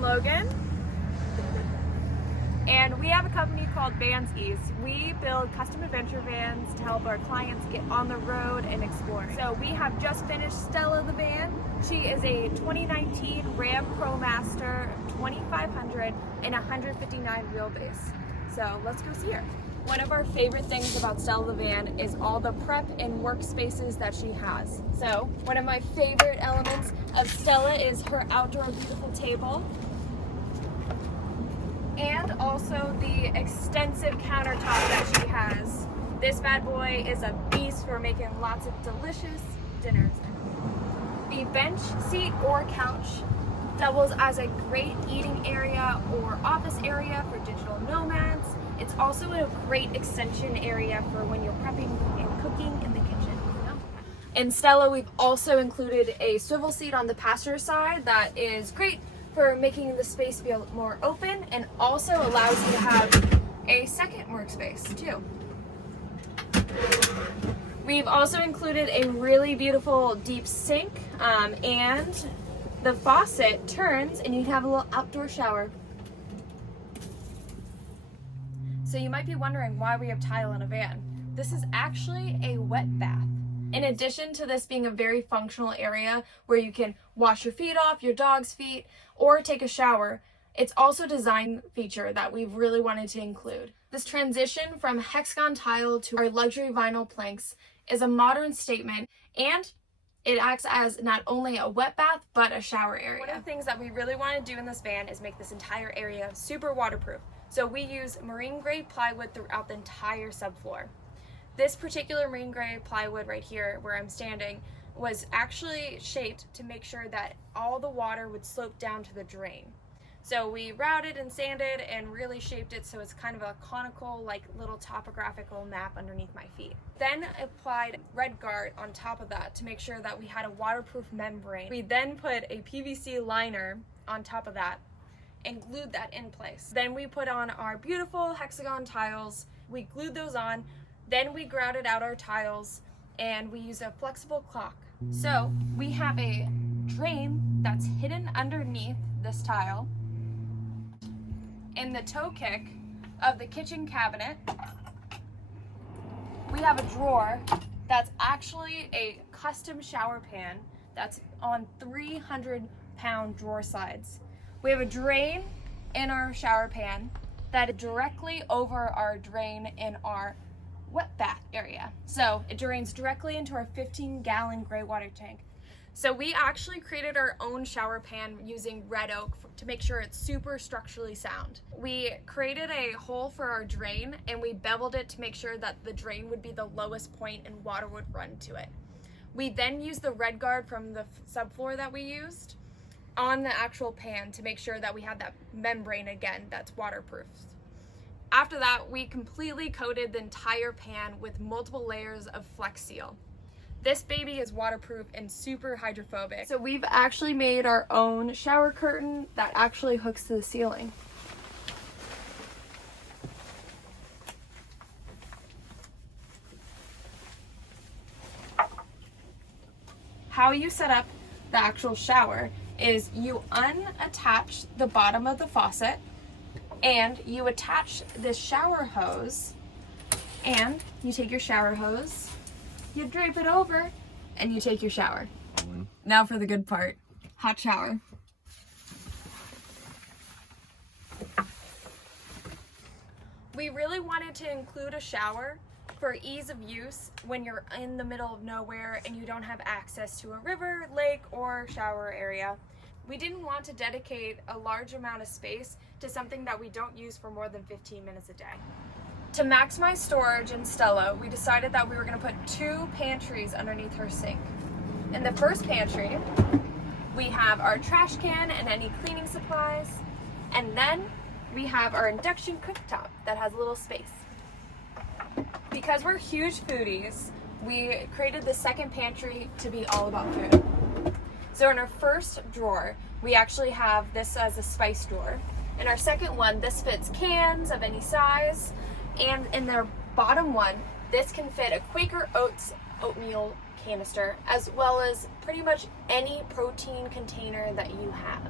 I'm Logan, and we have a company called Vans East. We build custom adventure vans to help our clients get on the road and explore. So we have just finished Stella the van. She is a 2019 Ram ProMaster 2500 and 159 wheelbase. So let's go see her. One of our favorite things about Stella the van is all the prep and workspaces that she has. So one of my favorite elements of Stella is her outdoor beautiful table, and also the extensive countertop that she has. This bad boy is a beast for making lots of delicious dinners. The bench seat or couch doubles as a great eating area or office area for digital nomads. It's also a great extension area for when you're prepping and cooking in the kitchen. In Stella, we've also included a swivel seat on the passenger side that is great for making the space feel more open, and also allows you to have a second workspace too. We've also included a really beautiful deep sink, and the faucet turns and you can have a little outdoor shower. So you might be wondering why we have tile in a van. This is actually a wet bath. In addition to this being a very functional area where you can wash your feet off, your dog's feet, or take a shower, it's also a design feature that we've really wanted to include. This transition from hexagon tile to our luxury vinyl planks is a modern statement, and it acts as not only a wet bath, but a shower area. One of the things that we really want to do in this van is make this entire area super waterproof. So we use marine grade plywood throughout the entire subfloor. This particular marine grade plywood right here where I'm standing was actually shaped to make sure that all the water would slope down to the drain. So we routed and sanded and really shaped it so it's kind of a conical, like little topographical map underneath my feet. Then applied red guard on top of that to make sure that we had a waterproof membrane. We then put a PVC liner on top of that and glued that in place. Then we put on our beautiful hexagon tiles. We glued those on. Then we grouted out our tiles and we use a flexible clock. So we have a drain that's hidden underneath this tile. In the toe kick of the kitchen cabinet, we have a drawer that's actually a custom shower pan that's on 300-pound drawer sides. We have a drain in our shower pan that is directly over our drain in our wet bath area. So it drains directly into our 15-gallon gray water tank. So we actually created our own shower pan using red oak to make sure it's super structurally sound. We created a hole for our drain and we beveled it to make sure that the drain would be the lowest point and water would run to it. We then used the red guard from the subfloor that we used on the actual pan to make sure that we had that membrane again that's waterproof. After that, we completely coated the entire pan with multiple layers of Flex Seal. This baby is waterproof and super hydrophobic. So we've actually made our own shower curtain that actually hooks to the ceiling. How you set up the actual shower is you unattach the bottom of the faucet and you attach this shower hose, and you take your shower hose, you drape it over, and you take your shower. Now for the good part, hot shower. We really wanted to include a shower for ease of use when you're in the middle of nowhere and you don't have access to a river, lake, or shower area. We didn't want to dedicate a large amount of space to something that we don't use for more than 15 minutes a day. To maximize storage in Stella, we decided that we were going to put 2 pantries underneath her sink. In the first pantry, we have our trash can and any cleaning supplies, and then we have our induction cooktop that has a little space. Because we're huge foodies, we created the second pantry to be all about food. So in our first drawer, we actually have this as a spice drawer. In our second one, this fits cans of any size. And in their bottom one, this can fit a Quaker Oats oatmeal canister, as well as pretty much any protein container that you have.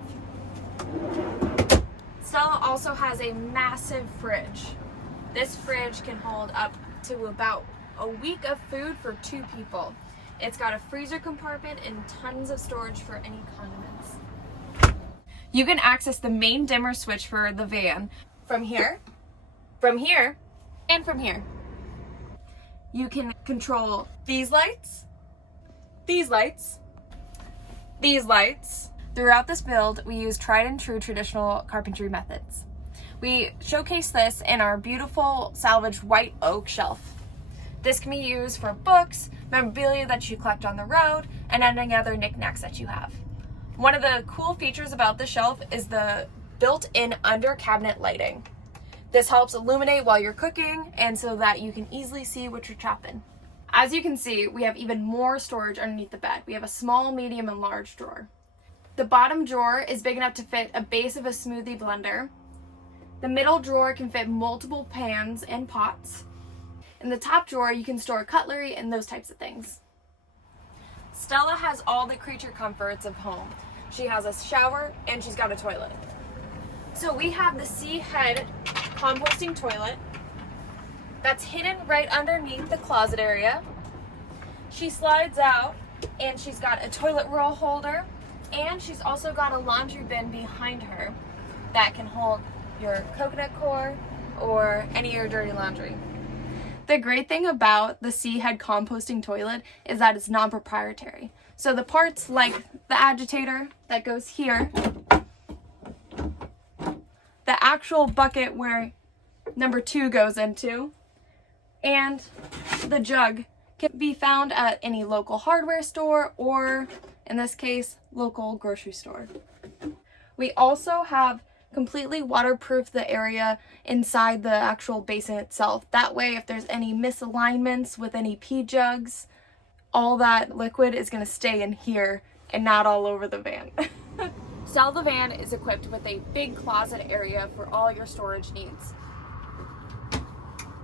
Stella also has a massive fridge. This fridge can hold up to about a week of food for 2 people. It's got a freezer compartment and tons of storage for any condiments. You can access the main dimmer switch for the van from here, and from here. You can control these lights, these lights, these lights. Throughout this build, we use tried and true traditional carpentry methods. We showcase this in our beautiful salvaged white oak shelf. This can be used for books, memorabilia that you collect on the road, and any other knickknacks that you have. One of the cool features about the shelf is the built-in under cabinet lighting. This helps illuminate while you're cooking and so that you can easily see what you're chopping. As you can see, we have even more storage underneath the bed. We have a small, medium, and large drawer. The bottom drawer is big enough to fit a base of a smoothie blender. The middle drawer can fit multiple pans and pots. In the top drawer, you can store cutlery and those types of things. Stella has all the creature comforts of home. She has a shower and she's got a toilet. So we have the C-head composting toilet that's hidden right underneath the closet area. She slides out and she's got a toilet roll holder, and she's also got a laundry bin behind her that can hold your coconut core or any of your dirty laundry. The great thing about the C-head composting toilet is that it's non-proprietary. So the parts like the agitator that goes here, the actual bucket where number 2 goes into, and the jug can be found at any local hardware store or, in this case, local grocery store. We also have completely waterproof the area inside the actual basin itself. That way, if there's any misalignments with any pee jugs, all that liquid is going to stay in here and not all over the van. Stella the van is equipped with a big closet area for all your storage needs.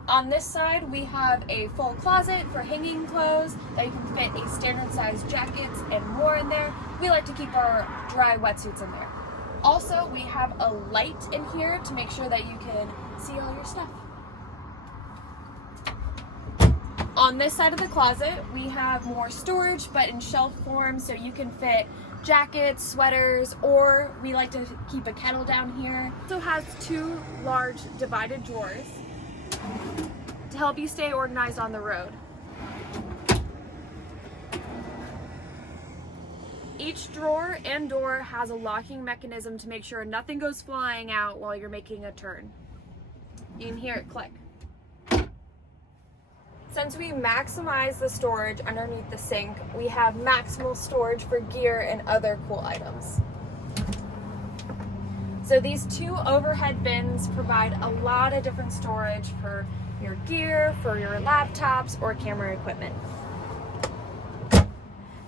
On this side, we have a full closet for hanging clothes that you can fit a standard size jackets and more in there. We like to keep our dry wetsuits in there. Also, we have a light in here to make sure that you can see all your stuff. On this side of the closet, we have more storage, but in shelf form, so you can fit jackets, sweaters, or we like to keep a kettle down here. It also has 2 large divided drawers to help you stay organized on the road. Each drawer and door has a locking mechanism to make sure nothing goes flying out while you're making a turn. You can hear it click. Since we maximize the storage underneath the sink, we have maximal storage for gear and other cool items. So these 2 overhead bins provide a lot of different storage for your gear, for your laptops, or camera equipment.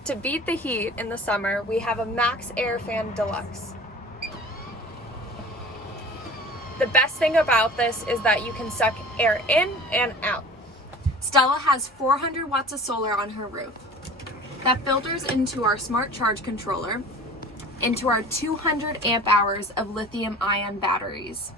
To beat the heat in the summer, we have a Max Air Fan Deluxe. The best thing about this is that you can suck air in and out. Stella has 400 watts of solar on her roof. That filters into our smart charge controller, into our 200 amp hours of lithium-ion batteries.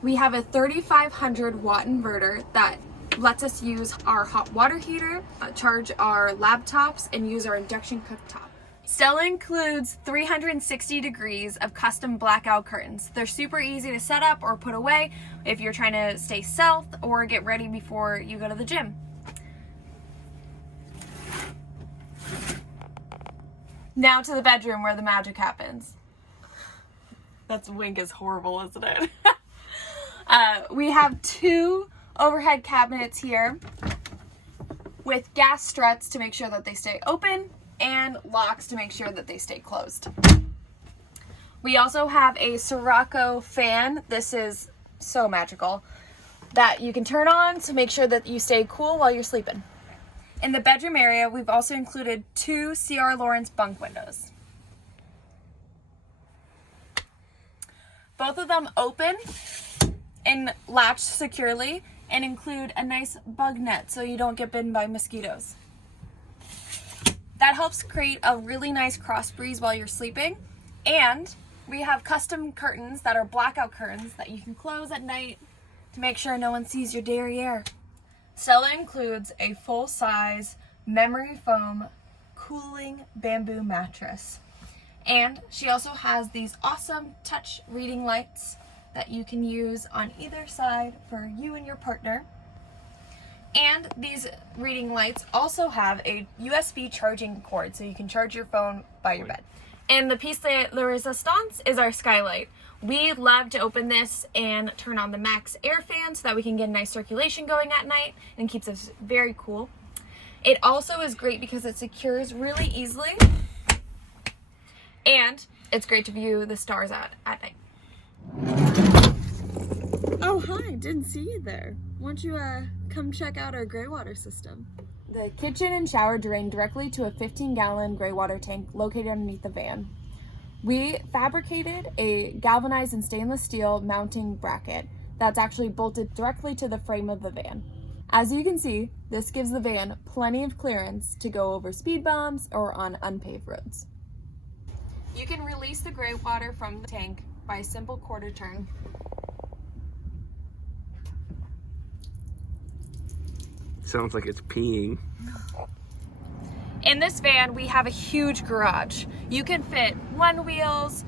We have a 3,500 watt inverter that lets us use our hot water heater, charge our laptops, and use our induction cooktop. Stella includes 360 degrees of custom blackout curtains. They're super easy to set up or put away if you're trying to stay stealth or get ready before you go to the gym. Now to the bedroom where the magic happens. That wink is horrible, isn't it? We have 2 overhead cabinets here with gas struts to make sure that they stay open and locks to make sure that they stay closed. We also have a Sirocco fan. This is so magical that you can turn on to make sure that you stay cool while you're sleeping. In the bedroom area, we've also included 2 C.R. Lawrence bunk windows. Both of them open and latch securely and include a nice bug net so you don't get bitten by mosquitoes. That helps create a really nice cross breeze while you're sleeping, and We have custom curtains that are blackout curtains that you can close at night to make sure no one sees your derriere. Stella includes a full-size memory foam cooling bamboo mattress. And she also has these awesome touch reading lights that you can use on either side for you and your partner. And these reading lights also have a USB charging cord, so you can charge your phone by your bed. And the piece de la resistance is our skylight. We love to open this and turn on the max air fan so that we can get a nice circulation going at night and keeps us very cool. It also is great because it secures really easily, and it's great to view the stars at night. Oh, hi, didn't see you there. Why don't you come check out our gray water system? The kitchen and shower drain directly to a 15-gallon gray water tank located underneath the van. We fabricated a galvanized and stainless steel mounting bracket that's actually bolted directly to the frame of the van. As you can see, this gives the van plenty of clearance to go over speed bumps or on unpaved roads. You can release the gray water from the tank by a simple quarter turn. Sounds like it's peeing. In this van, we have a huge garage. You can fit one wheels,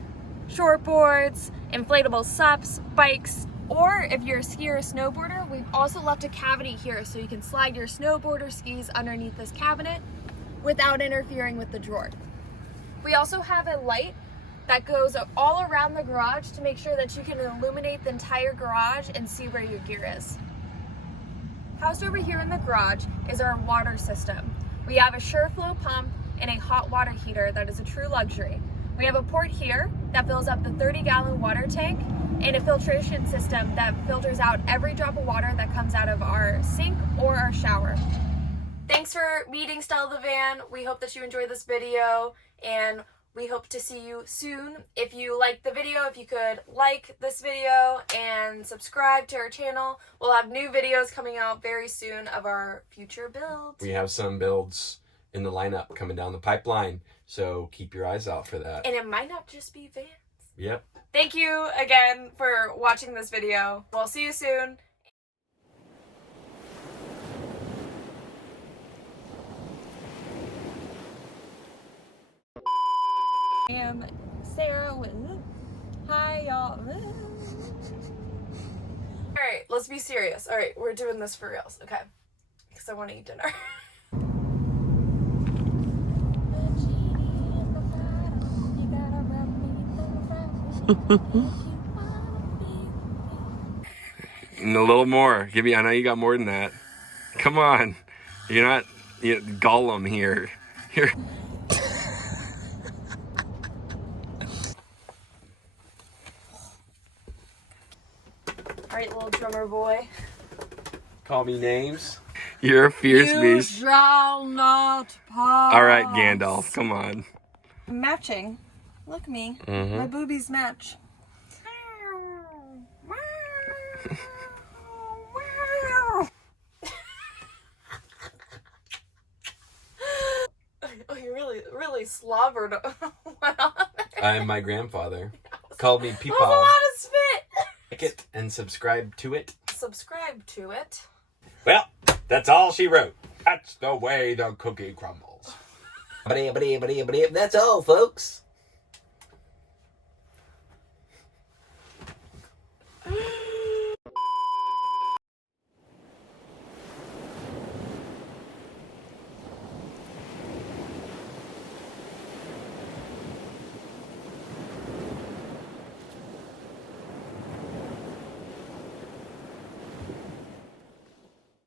shortboards, inflatable SUPs, bikes, or if you're a skier or snowboarder, we've also left a cavity here so you can slide your snowboard or skis underneath this cabinet without interfering with the drawer. We also have a light that goes all around the garage to make sure that you can illuminate the entire garage and see where your gear is. Housed over here in the garage is our water system. We have a SureFlow pump and a hot water heater that is a true luxury. We have a port here that fills up the 30-gallon water tank and a filtration system that filters out every drop of water that comes out of our sink or our shower. Thanks for meeting Stella the van. We hope that you enjoyed this video, and we hope to see you soon. If you liked the video, if you could like this video and subscribe to our channel. We'll have new videos coming out very soon of our future builds. We have some builds in the lineup coming down the pipeline, so keep your eyes out for that. And it might not just be vans. Yep. Thank you again for watching this video. We'll see you soon. I am Sarah with hi y'all. Alright, let's be serious. Alright, we're doing this for reals, okay? Because I want to eat dinner. A little more. Give me. I know you got more than that. Come on. You're not Gollum here. Here. Alright, little drummer boy. Call me names. You're a fierce beast. You shall not pass. Alright, Gandalf. Come on. Matching. Look me. My boobies match. Oh, you really slobbered one on there. I'm my grandfather. Called me Peepaw. That was a lot of spit. Like it and subscribe to it. Subscribe to it. Well, that's all she wrote. That's the way the cookie crumbles. That's all, folks.